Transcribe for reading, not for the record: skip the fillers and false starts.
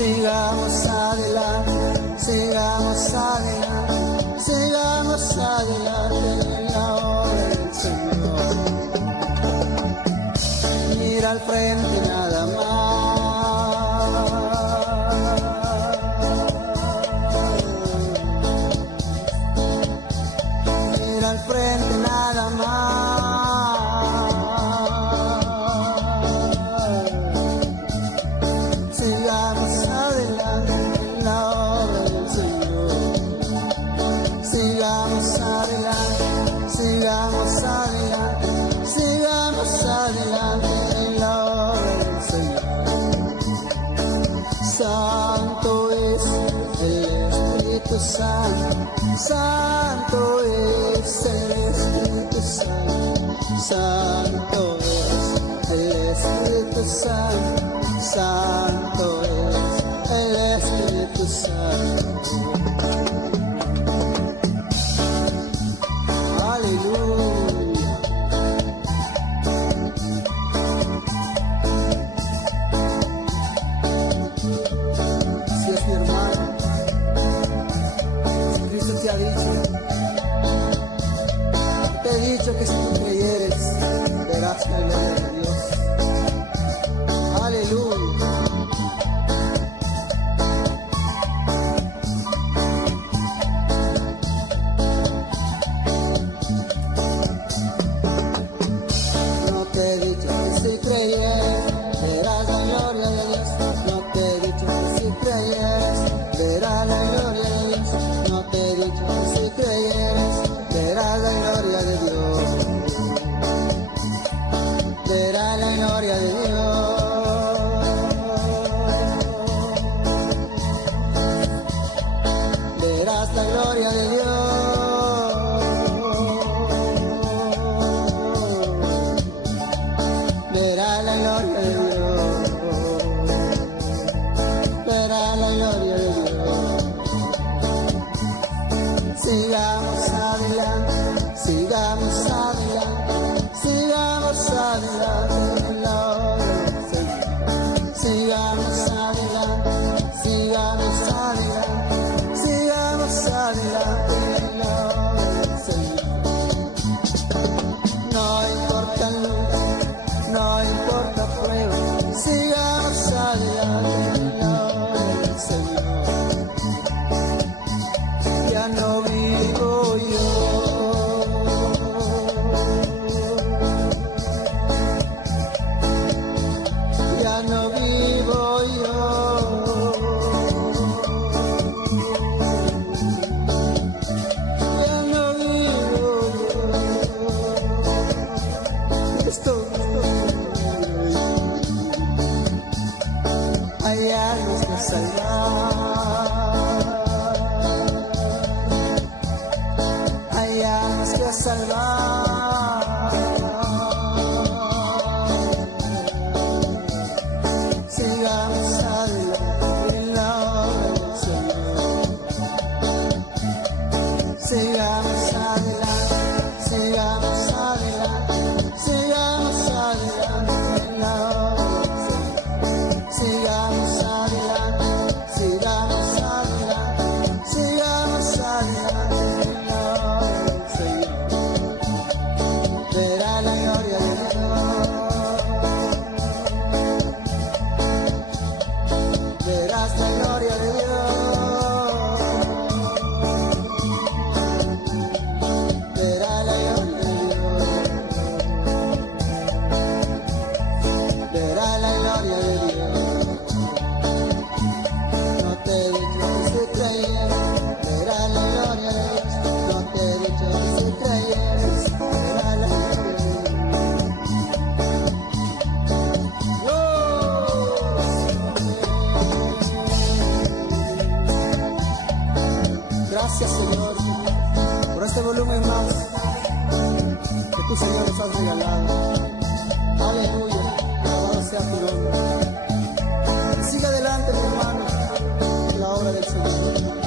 sigamos adelante, sigamos adelante, sigamos adelante en la obra del Señor. Mira al frente nada más, mira al frente nada más. Sigamos adelante en la obra del Señor. Sigamos adelante, sigamos adelante, sigamos adelante en la obra del Señor. Santo es el Espíritu Santo, Santo es el Espíritu Santo, Santo es el Espíritu Santo, Santo es el Espíritu Santo. Aleluya. Si es mi hermano, si Cristo te ha dicho, te he dicho que si tú creyeres, verás la gloria de Dios. Aleluya. No te he dicho que si creyeres, verás la gloria de Dios. No te he dicho que si creyeres, verás la gloria de Dios. No te he dicho que si creyeres, verás la gloria de Dios. Verás la gloria de Dios. Verás la gloria de Dios. Verás la gloria de Dios. Verás la gloria de Dios. Sigamos adelante, sigamos adelante, sigamos adelante en la obra del Señor. Sigamos adelante, sigamos adelante, sigamos adelante en la obra del Señor. No importa luz, no importa prueba, sigamos adelante en la obra del Señor. Ya no vivo yo, ya no vivo yo, ya no vivo yo. Estoy hay almas que salvar, hay almas que salvar. Sigamos adelante en la obra del Señor. Sigamos adelante, sigamos adelante, sigamos adelante en la obra del Señor. Sigamos adelante, sigamos adelante, sigamos adelante en la obra del Señor. Verá la gloria de Dios. Verás la gloria de Dios. Verás la gloria de Dios. Verás la gloria de Dios. No te he dicho que si creyeres, verás la gloria de Dios. No te he dicho que si creyeres, verás la gloria de Dios. Gracias, Señor, por este volumen más que tú, Señor, nos has regalado. Aleluya, alabado sea tu nombre. Siga adelante, mi hermano, en la obra del Señor.